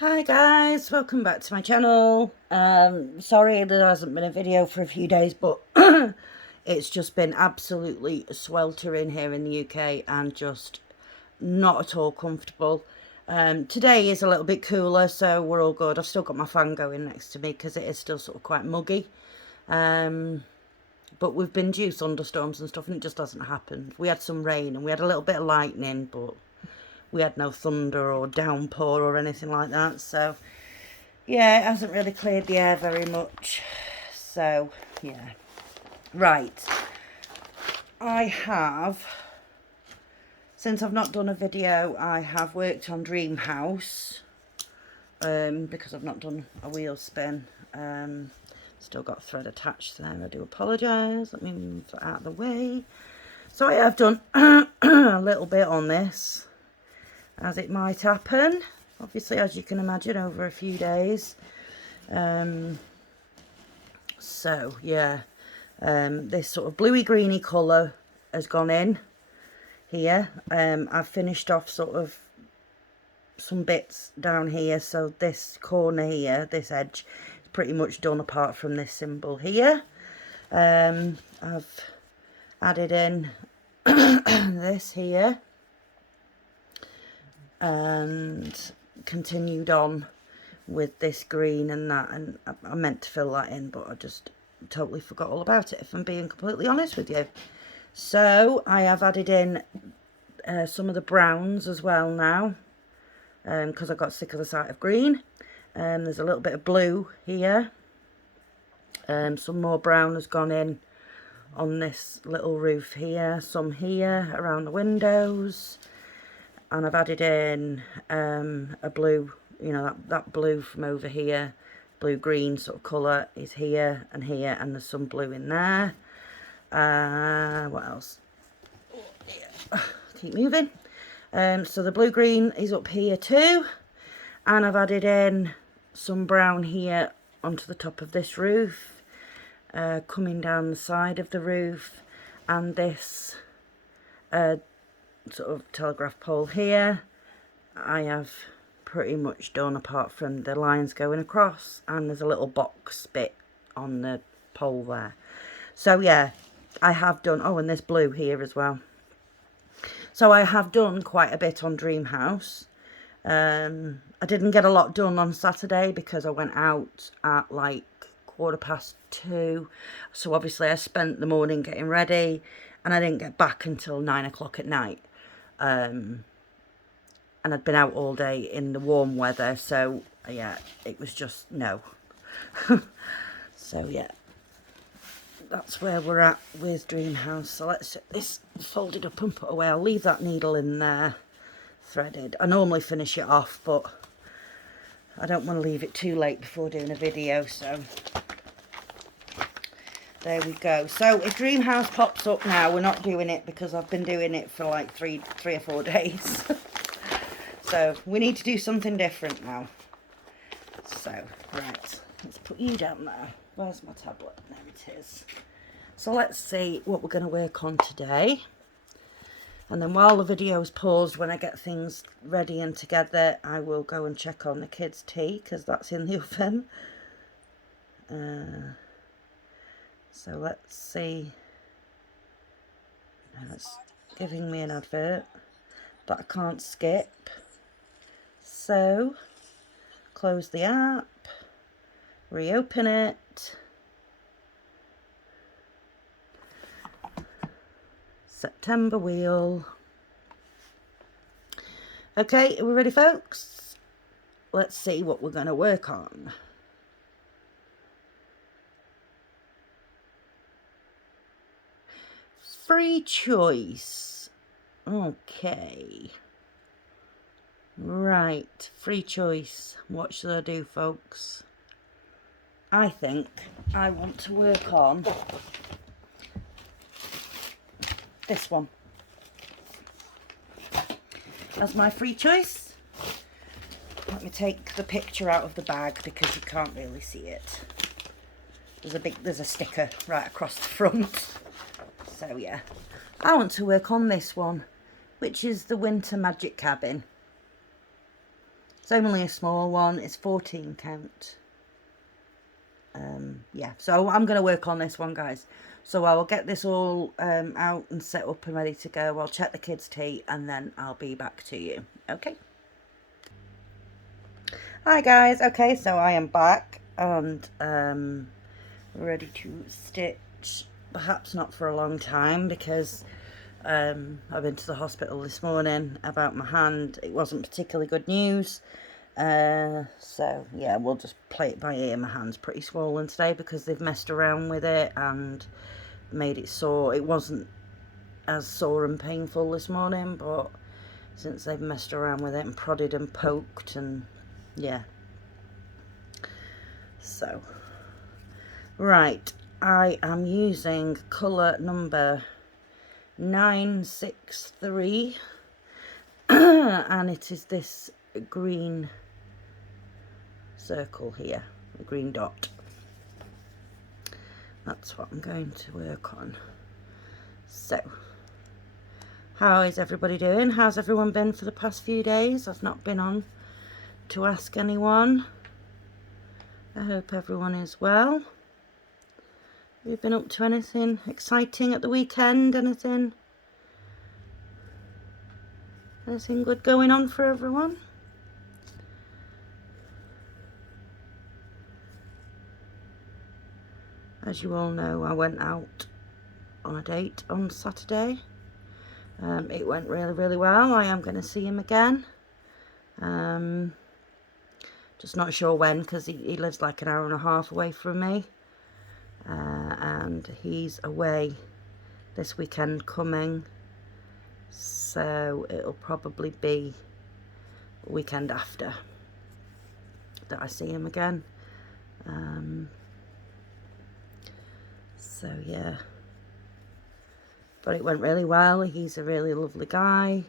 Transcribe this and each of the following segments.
Hi guys, welcome back to my channel. Sorry there hasn't been a video for a few days, but it's just been absolutely sweltering here in the UK and just not at all comfortable. Today is a little bit cooler, so we're all good. I've still got my fan going next to me because it is still sort of quite muggy. But we've been due thunderstorms and stuff and it just hasn't happened. We had some rain and we had a little bit of lightning, but we had no thunder or downpour or anything like that. So yeah, it hasn't really cleared the air very much. So yeah, right, I have, since I've not done a video, I have worked on Dream House, because I've not done a wheel spin. Still got thread attached there, I do apologise. Let me move that out of the way. So I have done a little bit on this, as it might happen, obviously, as you can imagine, over a few days. So yeah, this sort of bluey greeny colour has gone in here. I've finished off sort of some bits down here, so this corner here, this edge, is pretty much done apart from this symbol here. I've added in this here and continued on with this green and that, and I meant to fill that in, but I just totally forgot all about it, if I'm being completely honest with you. So I have added in some of the browns as well now, because I got sick of the sight of green. There's a little bit of blue here. Some more brown has gone in on this little roof here, some here around the windows. And I've added in a blue, you know, that blue from over here, blue-green sort of colour is here, and there's some blue in there. What else? Keep moving. So the blue-green is up here too. And I've added in some brown here onto the top of this roof, coming down the side of the roof, and this sort of telegraph pole here I have pretty much done, apart from the lines going across, and there's a little box bit on the pole there. So yeah, I have done, oh, and this blue here as well. So I have done quite a bit on Dream House. I didn't get a lot done on Saturday because I went out at like 2:15, so obviously I spent the morning getting ready and I didn't get back until 9 o'clock at night. And I'd been out all day in the warm weather, so yeah, it was just no. So yeah, that's where we're at with Dream House. So let's get this folded up and put away. I'll leave that needle in there threaded. I normally finish it off, but I don't want to leave it too late before doing a video, so there we go. So if Dream House pops up now, we're not doing it because I've been doing it for like three or 4 days. So we need to do something different now. So, right, let's put you down there. Where's my tablet? There it is. So let's see what we're going to work on today. And then while the video's paused, when I get things ready and together, I will go and check on the kids' tea, because that's in the oven. So let's see. Now it's giving me an advert that I can't skip. So, close the app, reopen it. September wheel. Okay, are we ready, folks? Let's see what we're going to work on. Free choice. Okay. Right, free choice. What should I do, folks? I think I want to work on this one as my free choice. Let me take the picture out of the bag because you can't really see it. There's a sticker right across the front. So yeah, I want to work on this one, which is the Winter Magic Cabin. It's only a small one. It's 14 count. Yeah, so I'm going to work on this one, guys. So I will get this all out and set up and ready to go. I'll check the kids' tea and then I'll be back to you. Okay. Hi guys. Okay, so I am back and ready to stitch. Perhaps not for a long time because I've been to the hospital this morning about my hand. It wasn't particularly good news. So yeah, we'll just play it by ear. My hand's pretty swollen today because they've messed around with it and made it sore. It wasn't as sore and painful this morning, but since they've messed around with it and prodded and poked, and yeah. So right, I am using colour number 963 and it is this green circle here, the green dot. That's what I'm going to work on. So how is everybody doing? How's everyone been for the past few days? I've not been on to ask anyone. I hope everyone is well. Have you been up to anything exciting at the weekend? Anything good going on for everyone? As you all know, I went out on a date on Saturday. It went really well. I am going to see him again. Just not sure when, because he lives like an hour and a half away from me. And he's away this weekend coming. So it'll probably be the weekend after that I see him again. So yeah, but it went really well. He's a really lovely guy.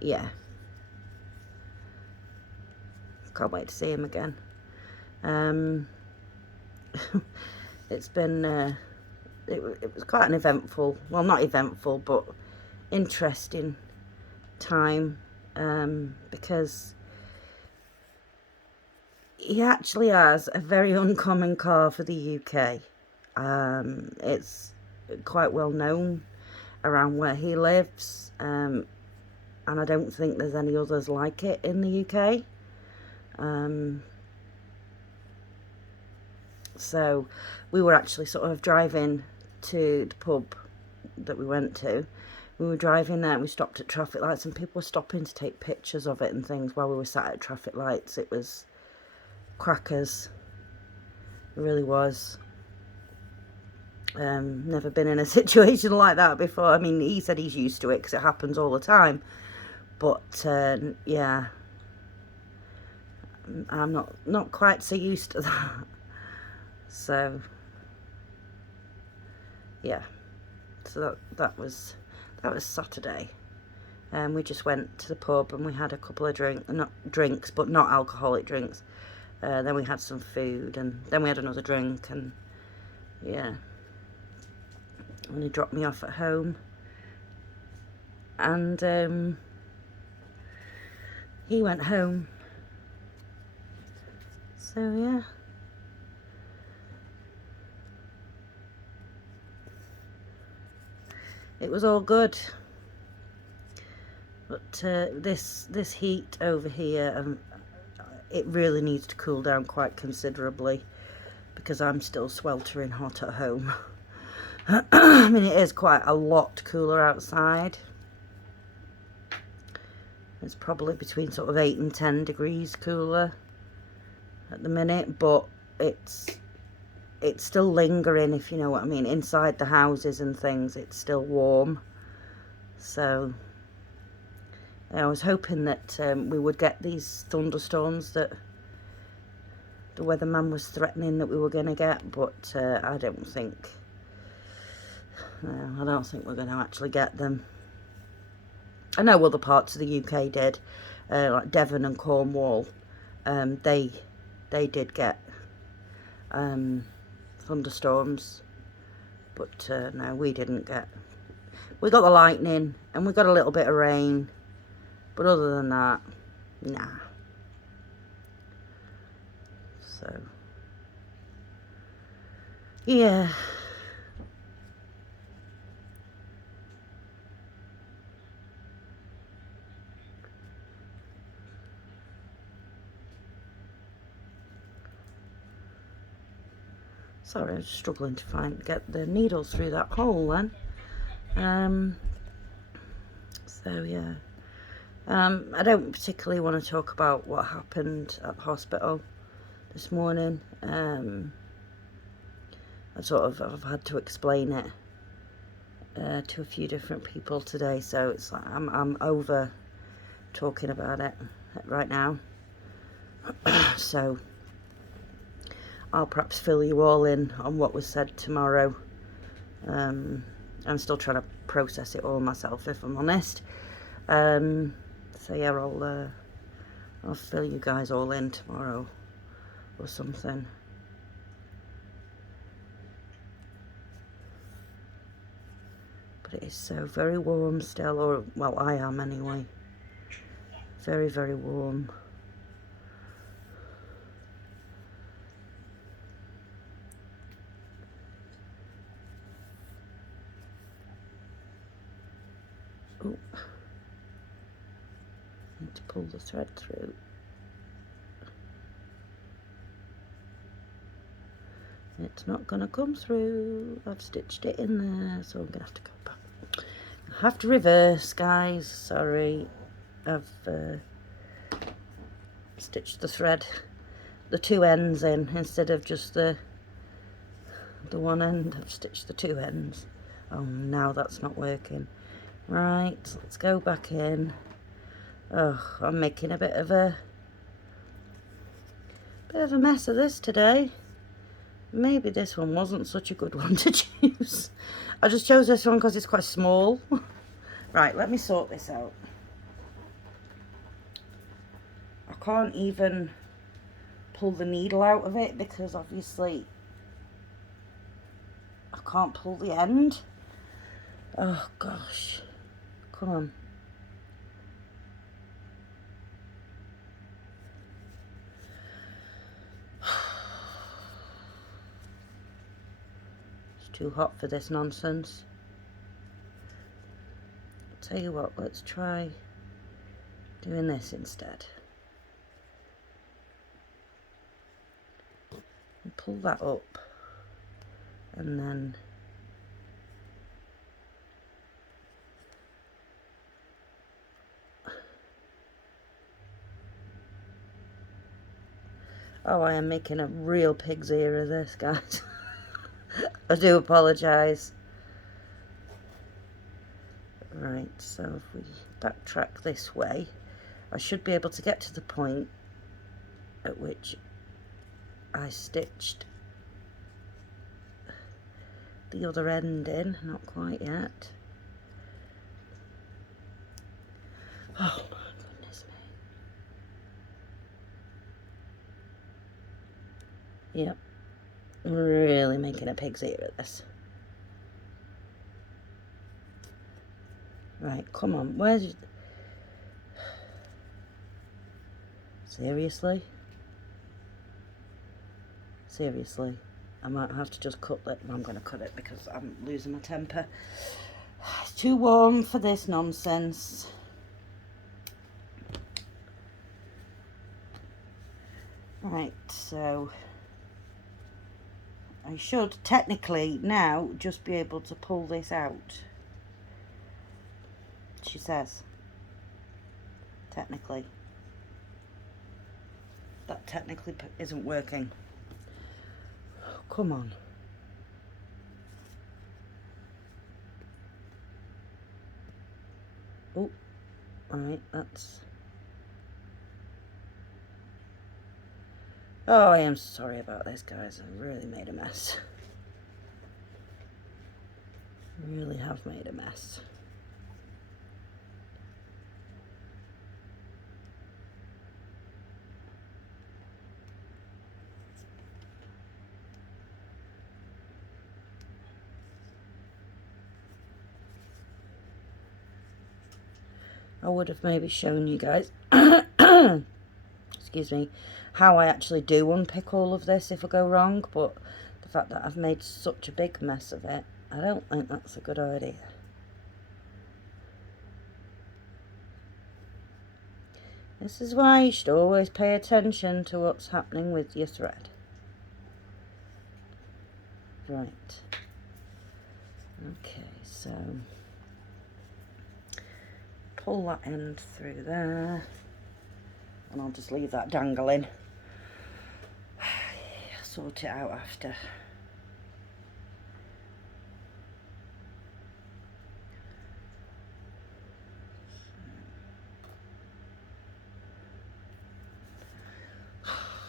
Yeah, can't wait to see him again. It's been it was quite an eventful, well, not eventful, but interesting time, because he actually has a very uncommon car for the UK. It's quite well known around where he lives, and I don't think there's any others like it in the UK. So we were actually sort of driving to the pub that we went to. We were driving there and we stopped at traffic lights and people were stopping to take pictures of it and things while we were sat at traffic lights. It was crackers. It really was. Never been in a situation like that before. I mean, he said he's used to it because it happens all the time. But yeah, I'm not quite so used to that. So yeah, so that was Saturday. We just went to the pub and we had a couple of drinks, but not alcoholic drinks. Then we had some food and then we had another drink, and yeah, and he dropped me off at home, and he went home. So yeah. It was all good, but this heat over here, it really needs to cool down quite considerably because I'm still sweltering hot at home. I mean, it is quite a lot cooler outside. It's probably between sort of 8 and 10 degrees cooler at the minute, but it's still lingering, if you know what I mean. Inside the houses and things, it's still warm. So I was hoping that we would get these thunderstorms that the weatherman was threatening that we were going to get, but I don't think we're going to actually get them. I know other parts of the UK did, like Devon and Cornwall. They did get thunderstorms, but no, we didn't get. We got the lightning and we got a little bit of rain. But other than that, nah. So, yeah. Sorry, I was struggling to get the needles through that hole then. So yeah. I don't particularly want to talk about what happened at the hospital this morning. I've had to explain it to a few different people today, so it's like I'm over talking about it right now. So I'll perhaps fill you all in on what was said tomorrow. I'm still trying to process it all myself, if I'm honest. So yeah, I'll fill you guys all in tomorrow or something. But it is so very warm still, or well, I am anyway. Very, very warm. Oh, need to pull the thread through. It's not gonna come through. I've stitched it in there, so I'm gonna have to go back. I have to reverse, guys. Sorry, I've stitched the thread, the two ends in instead of just the one end. I've stitched the two ends. Oh, now that's not working. Right, let's go back in. Oh, I'm making a bit of a mess of this today. Maybe this one wasn't such a good one to choose. I just chose this one because it's quite small. Right, let me sort this out. I can't even pull the needle out of it because obviously I can't pull the end. Oh gosh, come on. It's too hot for this nonsense. I'll tell you what, let's try doing this instead. And pull that up and then oh, I am making a real pig's ear of this, guys. I do apologise. Right, so if we backtrack this way, I should be able to get to the point at which I stitched the other end in. Not quite yet. Oh my goodness me. Yep. Really making a pig's ear of this. Right, come on. Where's... Seriously? Seriously? I might have to just cut it. I'm going to cut it because I'm losing my temper. It's too warm for this nonsense. Right, so I should technically now just be able to pull this out. She says. Technically. That technically isn't working. Come on. Oh, alright, that's... Oh, I am sorry about this, guys. I really made a mess. Really have made a mess. I would have maybe shown you guys, excuse me, how I actually do unpick all of this if I go wrong, but the fact that I've made such a big mess of it, I don't think that's a good idea. This is why you should always pay attention to what's happening with your thread. Right. Okay, so pull that end through there, and I'll just leave that dangling. Sort it out after.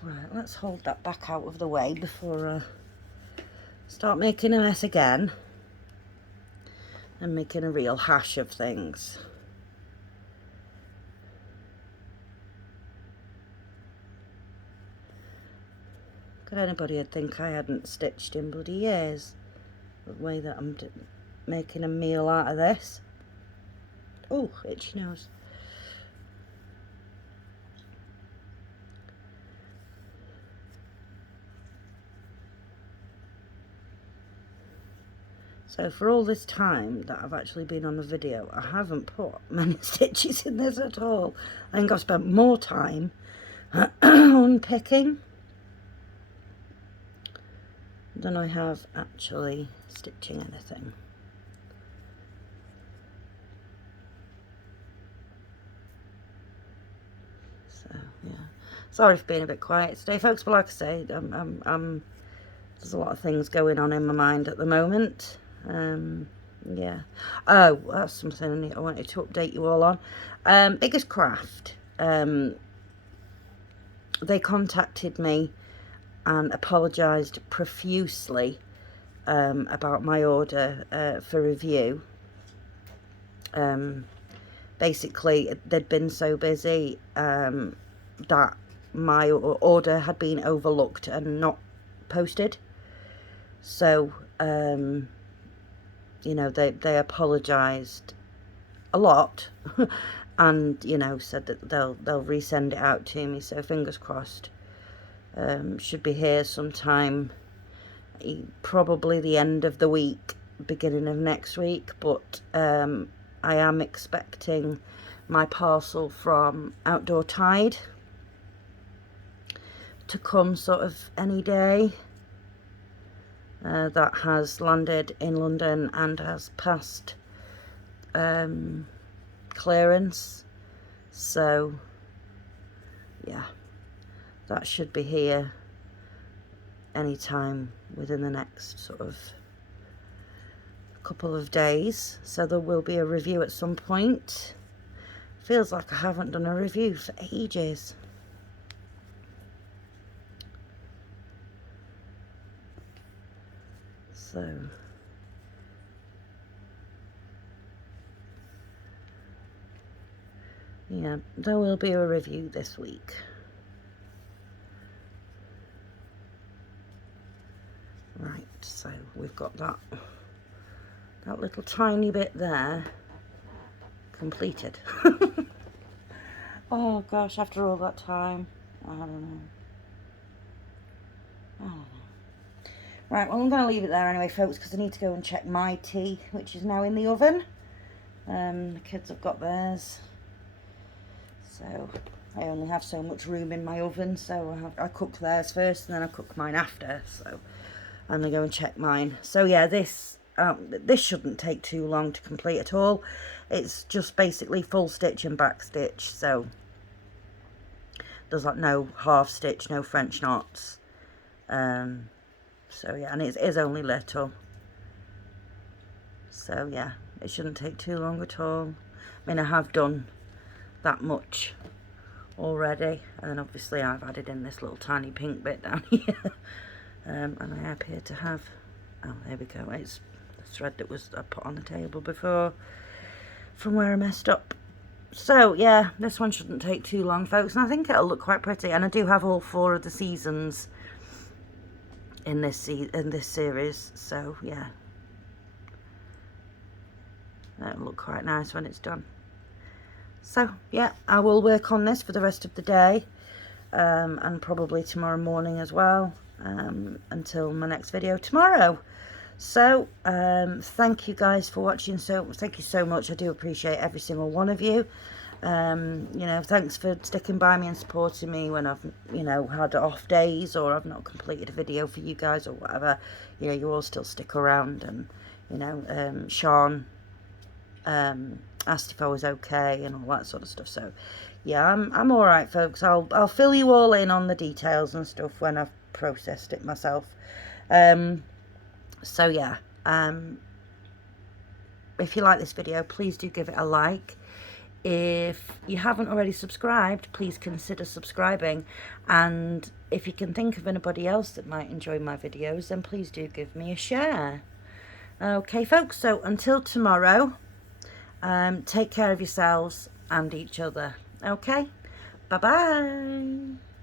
Right, let's hold that back out of the way before I start making a mess again and making a real hash of things. Could anybody think I hadn't stitched in bloody years? The way that I'm making a meal out of this. Oh, itchy nose. So for all this time that I've actually been on the video, I haven't put many stitches in this at all. I think I've spent more time unpicking than I have actually stitching anything. So yeah, sorry for being a bit quiet today, folks, but like I say, there's a lot of things going on in my mind at the moment. Yeah. Oh, that's something I wanted to update you all on. Biggest Craft, they contacted me and apologised profusely about my order for review. Basically, they'd been so busy that my order had been overlooked and not posted. So, you know, they apologised a lot and, you know, said that they'll resend it out to me. So fingers crossed. Should be here sometime, probably the end of the week, beginning of next week, but I am expecting my parcel from Outdoor Tide to come sort of any day. That has landed in London and has passed clearance, so yeah, that should be here anytime within the next sort of couple of days. So there will be a review at some point. Feels like I haven't done a review for ages. So yeah, there will be a review this week. Right, so we've got that little tiny bit there completed. Oh gosh, after all that time, I don't know. Right, well, I'm going to leave it there anyway, folks, because I need to go and check my tea, which is now in the oven. The kids have got theirs, so I only have so much room in my oven, so I cook theirs first and then I cook mine after. So I'm going to go and check mine. So yeah, this shouldn't take too long to complete at all. It's just basically full stitch and back stitch, so there's like no half stitch, no French knots. So yeah, and it is only little, so yeah, it shouldn't take too long at all. I mean, I have done that much already, and then obviously I've added in this little tiny pink bit down here. And I appear to have, oh, there we go, it's the thread that I put on the table before from where I messed up. So yeah, this one shouldn't take too long, folks, and I think it'll look quite pretty. And I do have all 4 of the seasons in this series, so yeah, that'll look quite nice when it's done. So yeah, I will work on this for the rest of the day, and probably tomorrow morning as well, until my next video tomorrow. So thank you guys for watching. So thank you so much. I do appreciate every single one of you. You know, thanks for sticking by me and supporting me when I've, you know, had off days or I've not completed a video for you guys or whatever. You know, you all still stick around, and you know, Sean asked if I was okay and all that sort of stuff. So yeah, I'm all right, folks. I'll fill you all in on the details and stuff when I've processed it myself. So yeah, if you like this video, please do give it a like. If you haven't already subscribed, please consider subscribing, and if you can think of anybody else that might enjoy my videos, then please do give me a share. Okay folks, so until tomorrow, take care of yourselves and each other. Okay, bye bye.